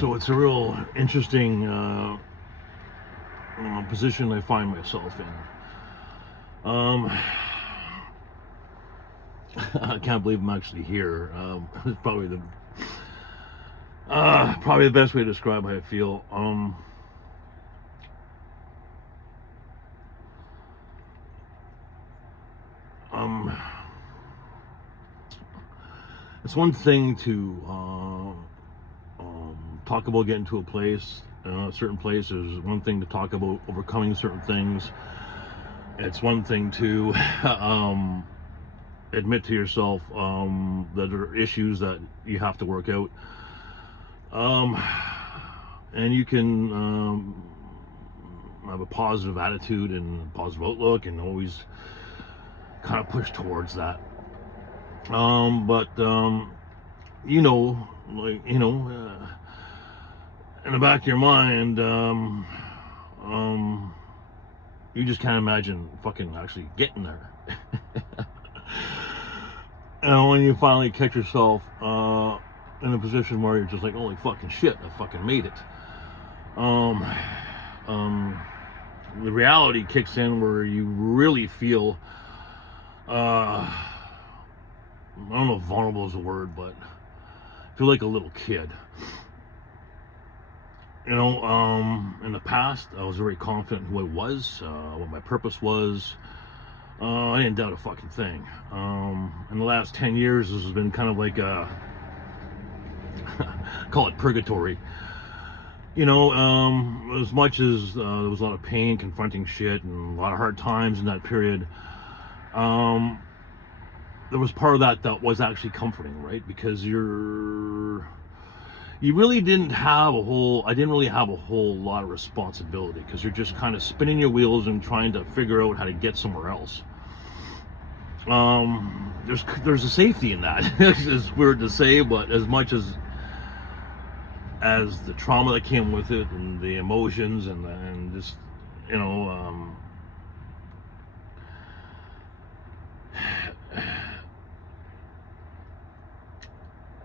So it's a real interesting position I find myself in. I can't believe I'm actually here. It's probably the best way to describe how I feel. It's one thing to talk about getting to a certain place. There's one thing to talk about overcoming certain things. It's one thing to admit to yourself that there are issues that you have to work out. And you can have a positive attitude and a positive outlook and always kind of push towards that. But in the back of your mind, you just can't imagine fucking actually getting there. And when you finally catch yourself in a position where you're just like, holy fucking shit, I fucking made it. The reality kicks in where you really feel, I don't know if vulnerable is a word, but I feel like a little kid. In the past, I was very confident in who I was, what my purpose was. I didn't doubt a fucking thing. In the last 10 years, this has been kind of like call it purgatory. As much as there was a lot of pain, confronting shit, and a lot of hard times in that period, there was part of that was actually comforting, right? Because I didn't really have a whole lot of responsibility, because you're just kind of spinning your wheels and trying to figure out how to get somewhere else. There's a safety in that. It's weird to say, but as much as the trauma that came with it, and the emotions, and just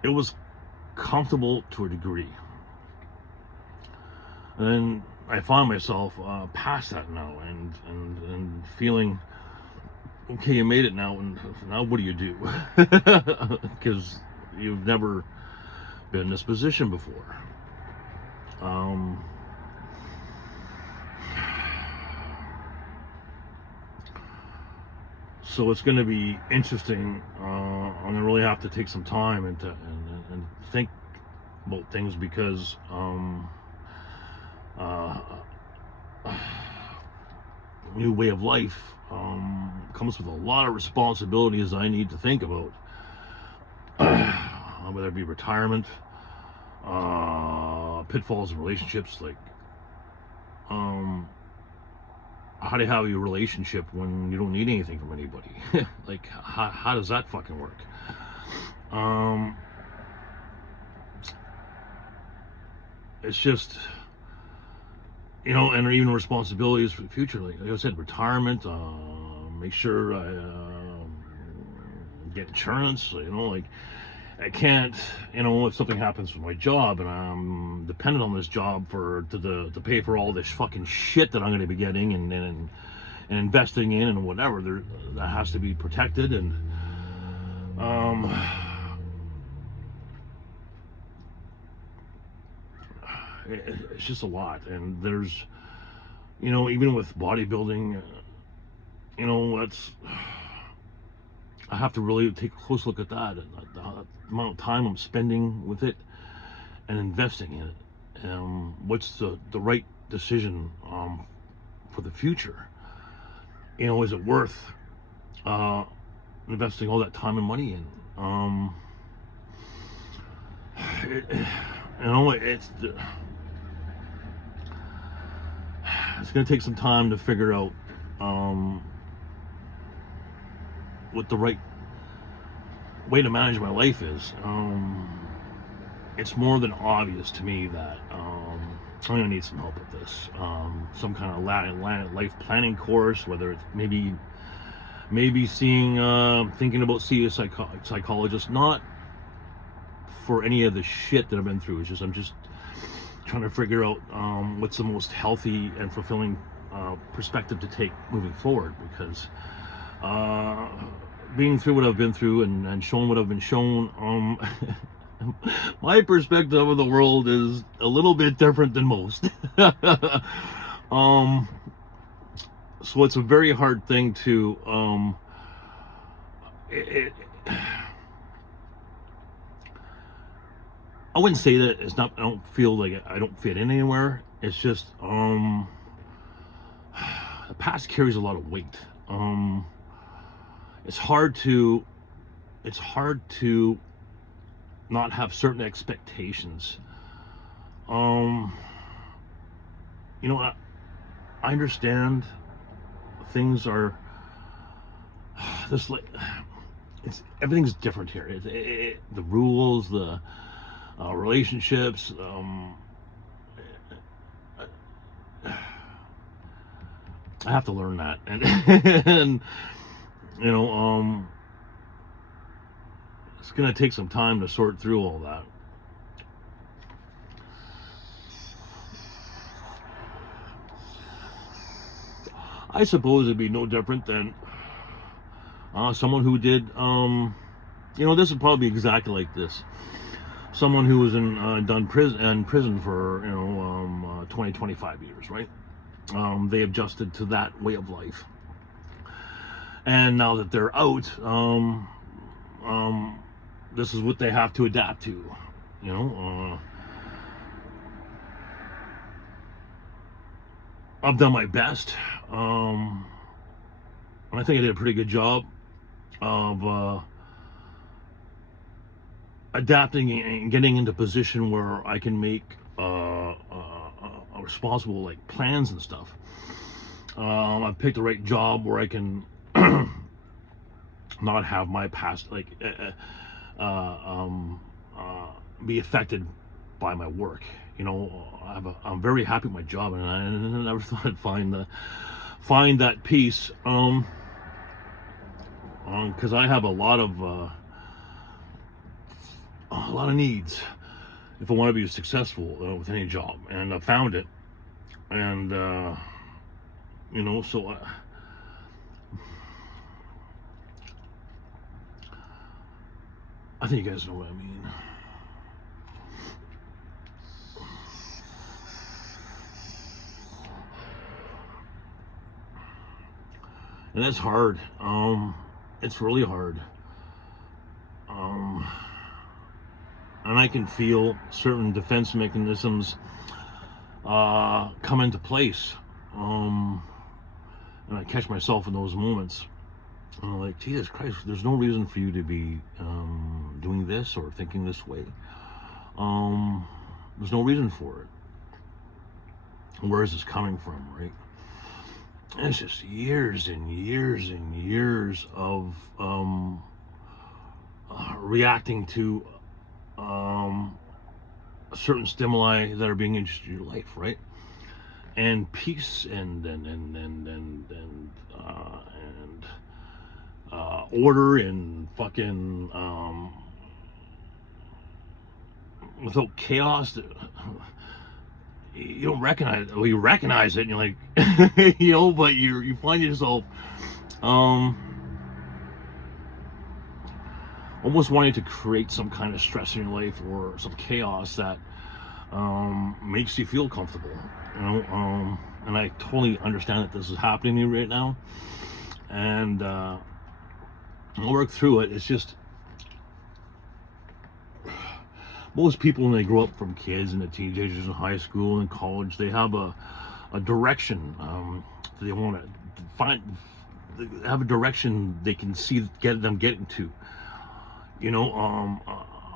it was comfortable to a degree. And I find myself past that now, and feeling, okay, you made it now, and now what do you do? Because you've never been in this position before. So it's going to be interesting. I'm going to really have to take some time and think about things, because new way of life comes with a lot of responsibilities I need to think about. Whether it be retirement, pitfalls in relationships, like how do you have your relationship when you don't need anything from anybody? Like, how does that fucking work? It's just, and even responsibilities for the future. Like I said, retirement, make sure I get insurance. Like, I can't, if something happens with my job and I'm dependent on this job to pay for all this fucking shit that I'm going to be getting and investing in and whatever, that has to be protected. And it's just a lot. And there's, even with bodybuilding, that's, I have to really take a close look at that, and the amount of time I'm spending with it and investing in it. What's the right decision for the future? Is it worth investing all that time and money in? It's going to take some time to figure out what the right way to manage my life is. It's more than obvious to me that I'm going to need some help with this. Some kind of life planning course, whether it's maybe thinking about seeing a psychologist, not for any of the shit that I've been through. It's just, trying to figure out what's the most healthy and fulfilling perspective to take moving forward, because being through what I've been through and showing what I've been shown, my perspective of the world is a little bit different than most. So it's a very hard thing to I wouldn't say that it's not, I don't feel like I don't fit in anywhere. It's just the past carries a lot of weight. It's hard to not have certain expectations. You know, I understand things are this, like, everything's different here. The rules, the relationships, I have to learn that, and you know, it's gonna take some time to sort through all that. I suppose it'd be no different than someone who did, you know, this would probably be exactly like this. Someone who was in prison for, you know, 20, 25 years, right? They adjusted to that way of life, and now that they're out, this is what they have to adapt to, you know. I've done my best, and I think I did a pretty good job of adapting and getting into a position where I can make responsible, like, plans and stuff. I picked the right job where I can not have my past, like, be affected by my work. You know, I'm very happy with my job, and I never thought I'd find that peace, because I have a lot of needs if I want to be successful with any job, and I found it, and you know, so I think you guys know what I mean. And that's hard. It's really hard. And I can feel certain defense mechanisms come into place. And I catch myself in those moments. And I'm like, Jesus Christ, there's no reason for you to be doing this or thinking this way. There's no reason for it. Where is this coming from, right? And it's just years and years and years of reacting to certain stimuli that are being introduced to your life, right? And peace and order and fucking without chaos. You don't recognize it. Well, you recognize it, and you're like, you know, but you find yourself almost wanting to create some kind of stress in your life or some chaos that makes you feel comfortable, you know. And I totally understand that this is happening to you right now, and I'll work through it. It's just, most people, when they grow up from kids and the teenagers in high school and college, they have a direction they want to find. They have a direction they can see them getting to. You know,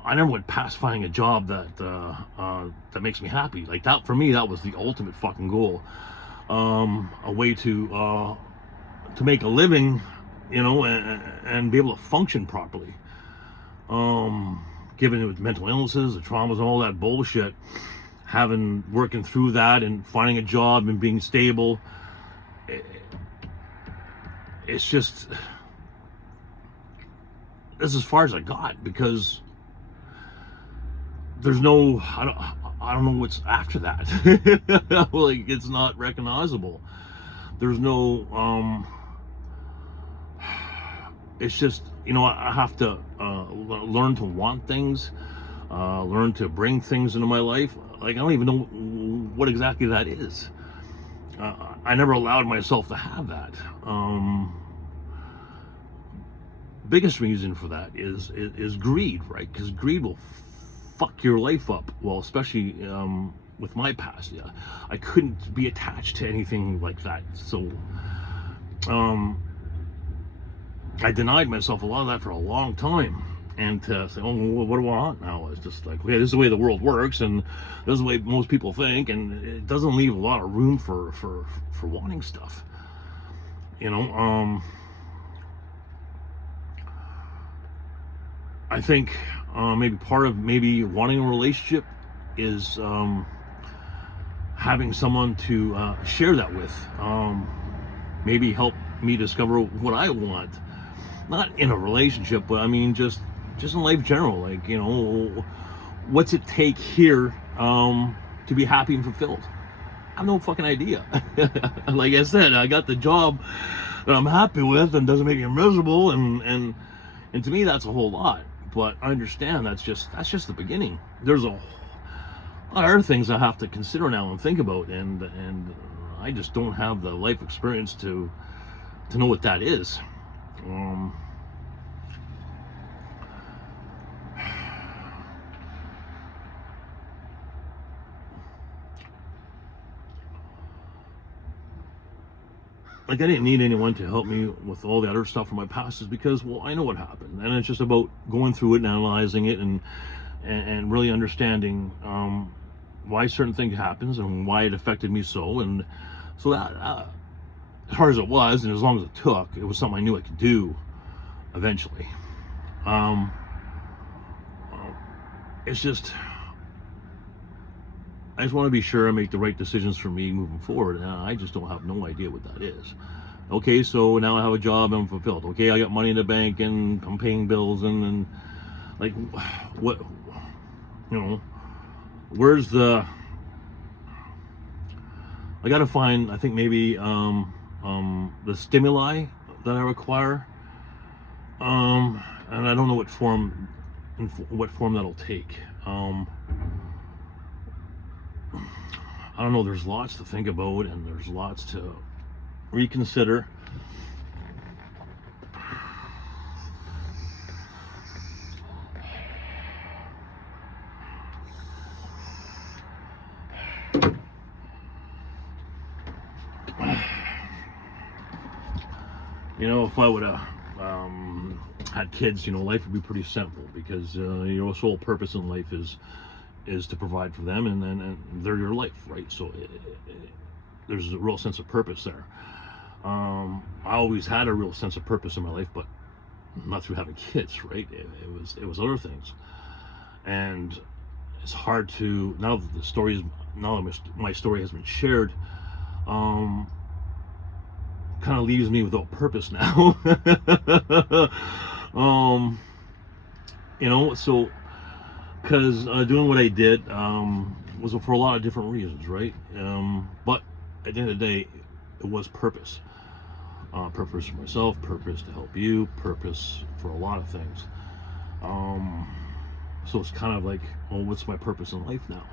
I never went past finding a job that makes me happy. Like that, for me, that was the ultimate fucking goal. A way to make a living, you know, and be able to function properly. Given with mental illnesses, the traumas, and all that bullshit, working through that and finding a job and being stable, it's just, this is as far as I got, because there's no, I don't know what's after that. Like, it's not recognizable. There's no it's just, I have to learn to want things, learn to bring things into my life. Like, I don't even know what exactly that is. I never allowed myself to have that. Biggest reason for that is greed, right? Because greed will fuck your life up. Well, especially with my past, yeah, I couldn't be attached to anything like that. So I denied myself a lot of that for a long time. And to say, oh, well, what do I want now? It's just like, okay, this is the way the world works, and this is the way most people think, and it doesn't leave a lot of room for wanting stuff. I think maybe part of maybe wanting a relationship is having someone to share that with. Maybe help me discover what I want. Not in a relationship, but I mean just in life general. Like, what's it take here to be happy and fulfilled? I have no fucking idea. Like I said, I got the job that I'm happy with and doesn't make me miserable, and to me that's a whole lot. But I understand that's just the beginning. There's a lot of other things I have to consider now and think about, and I just don't have the life experience to know what that is. Like, I didn't need anyone to help me with all the other stuff from my past, is because, well, I know what happened, and it's just about going through it and analyzing it and really understanding why certain things happens and why it affected me so. And so that as hard as it was, and as long as it took, it was something I knew I could do eventually. It's just, I just want to be sure I make the right decisions for me moving forward, and I just don't have no idea what that is. Okay, so now I have a job and I'm fulfilled. Okay, I got money in the bank and I'm paying bills, and like, what, where's the, I gotta find, I think maybe the stimuli that I require, and I don't know what form that'll take. I don't know, there's lots to think about, and there's lots to reconsider. If I would have had kids, life would be pretty simple, because your sole purpose in life is to provide for them, and they're your life, right? So there's a real sense of purpose there. I always had a real sense of purpose in my life, but not through having kids, right? It was other things, and it's hard to, now that my story has been shared, kind of leaves me without purpose now. So, because doing what I did was for a lot of different reasons, right? But at the end of the day, it was purpose. Purpose for myself, purpose to help you, purpose for a lot of things. So it's kind of like, well, what's my purpose in life now?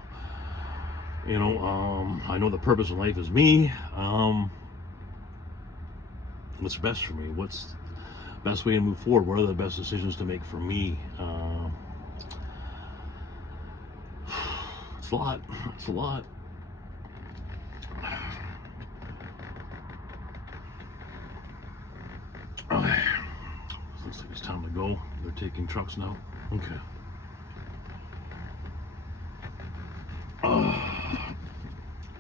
I know the purpose in life is me. What's best for me? What's the best way to move forward? What are the best decisions to make for me? It's a lot. It's a lot. Okay. Looks like it's time to go. They're taking trucks now. Okay.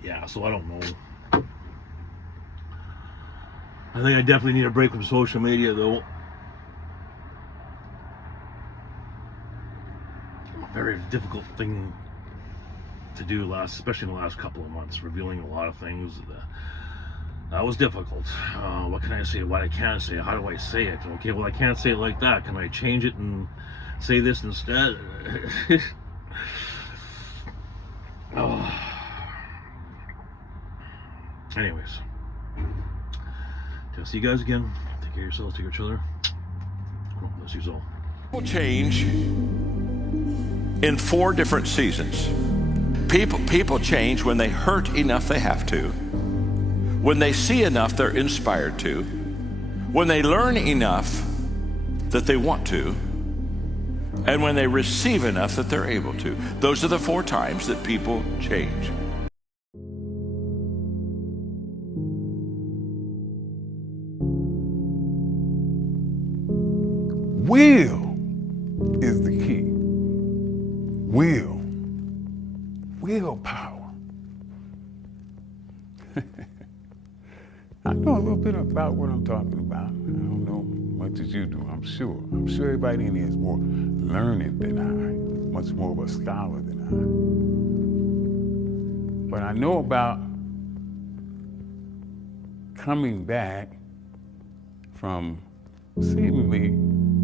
Yeah, so I don't know. I think I definitely need a break from social media, though. A very difficult thing to do, especially in the last couple of months, revealing a lot of things. That was difficult. What can I say? What I can't say? How do I say it? Okay, well, I can't say it like that. Can I change it and say this instead? Anyways, till see you guys again. Take care of yourselves, take care of each other. God bless you all. People change in 4 different seasons. People change when they hurt enough they have to, when they see enough they're inspired to, when they learn enough that they want to, and when they receive enough that they're able to. Those are the 4 times that people change. Will is the key. Willpower. I know a little bit about what I'm talking about. I don't know much as you do, I'm sure. I'm sure everybody in here is more learned than I, much more of a scholar than I. But I know about coming back from seemingly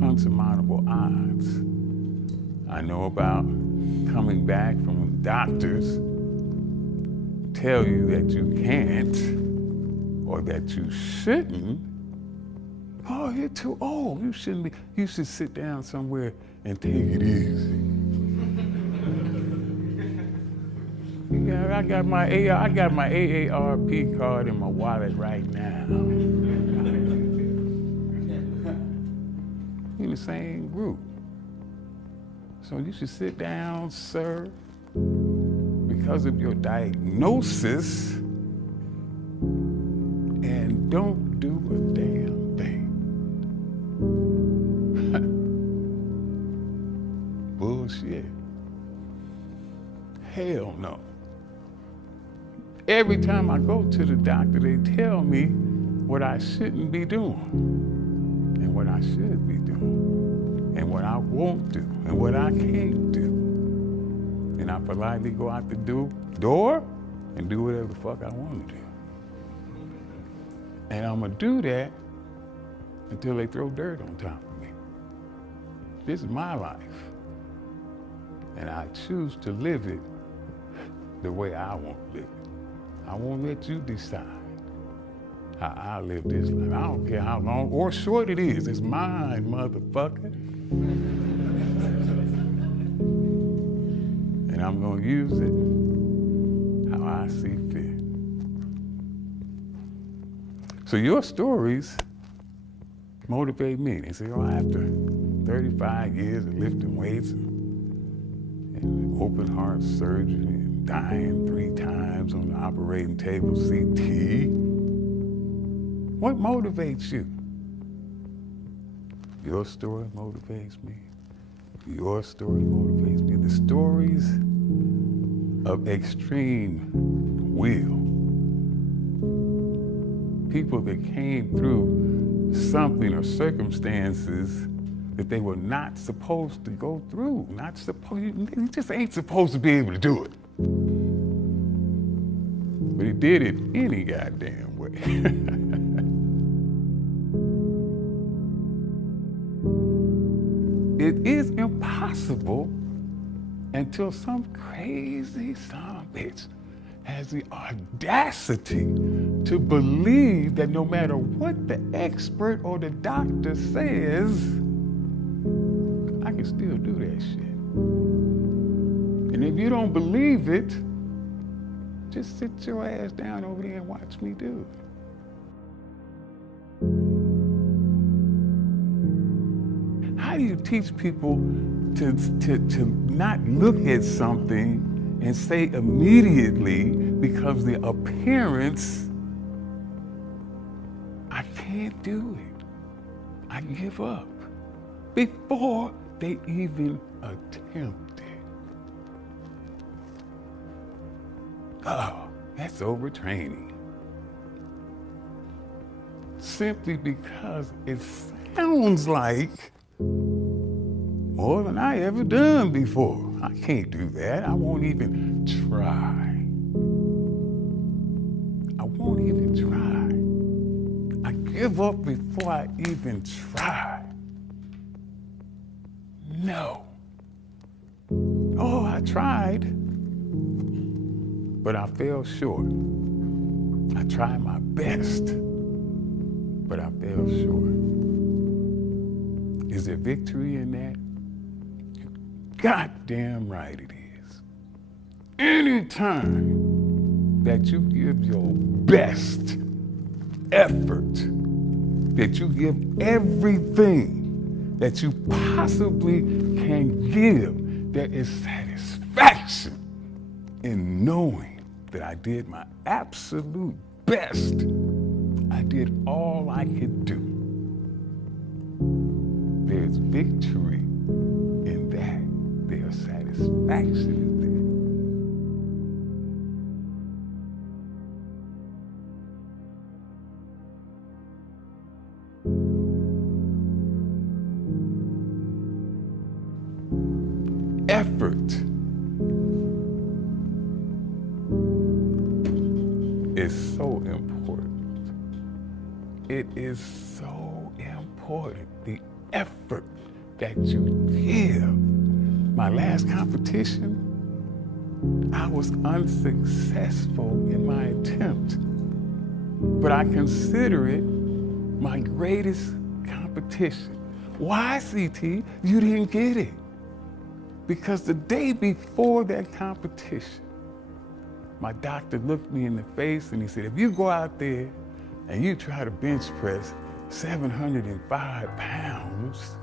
unsurmountable odds. I know about coming back from when doctors tell you that you can't or that you shouldn't. Oh, you're too old. You shouldn't be. You should sit down somewhere and take it easy. Yeah, I got my AARP card in my wallet right now. In the same group. So you should sit down, sir, because of your diagnosis, and don't do a damn thing. Bullshit. Hell no. Every time I go to the doctor, they tell me what I shouldn't be doing, and what I should be doing, and what I won't do, and what I can't do. And I politely go out the door and do whatever the fuck I want to do. And I'm gonna do that until they throw dirt on top of me. This is my life. And I choose to live it the way I want to live it. I won't let you decide how I live this life. I don't care how long or short it is. It's mine, motherfucker. And I'm gonna use it how I see fit. So your stories motivate me. They say, oh, after 35 years of lifting weights and open heart surgery and dying 3 times on the operating table, CT, what motivates you? Your story motivates me. Your story motivates me. The stories of extreme will. People that came through something or circumstances that they were not supposed to go through. You just ain't supposed to be able to do it. But he did it any goddamn way. It is impossible until some crazy son of a bitch has the audacity to believe that no matter what the expert or the doctor says, I can still do that shit. And if you don't believe it, just sit your ass down over there and watch me do it. How do you teach people to not look at something and say immediately, because the appearance, I can't do it, I give up, before they even attempt it? Oh, that's overtraining. Simply because it sounds like more than I ever done before. I can't do that. I won't even try. I won't even try. I give up before I even try. No. Oh, I tried, but I fell short. I tried my best, but I fell short. Is there victory in that? Goddamn right it is. Anytime that you give your best effort, that you give everything that you possibly can give, there is satisfaction in knowing that I did my absolute best. I did all I could do. There's victory in that. There's satisfaction in that. Effort is so important. It is so important. The effort that you give. My last competition, I was unsuccessful in my attempt, but I consider it my greatest competition. Why, CT, you didn't get it? Because the day before that competition, my doctor looked me in the face and he said, if you go out there and you try to bench press 705 pounds,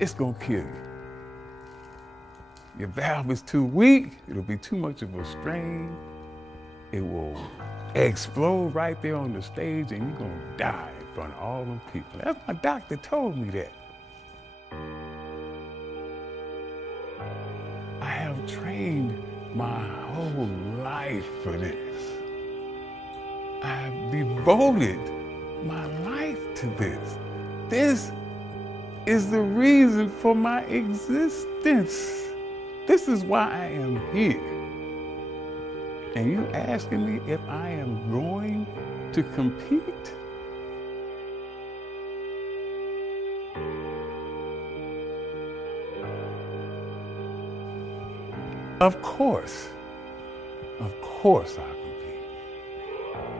it's gonna kill you. Your valve is too weak, it'll be too much of a strain, it will explode right there on the stage and you're gonna die in front of all them people. That's my doctor told me that. I have trained my whole life for this. I've devoted my life to this. This is the reason for my existence. This is why I am here. And you asking me if I am going to compete? Of course I'll compete.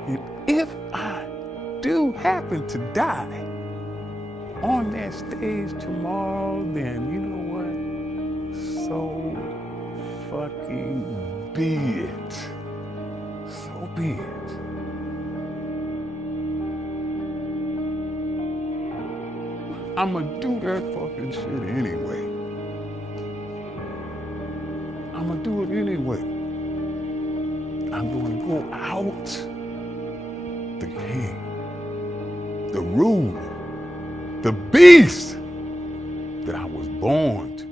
And if I do happen to die on that stage tomorrow, then you know what? So fucking be it. So be it. I'ma do that fucking shit anyway. I'ma do it anyway. I'm gonna go out the king, the ruler, the beast that I was born to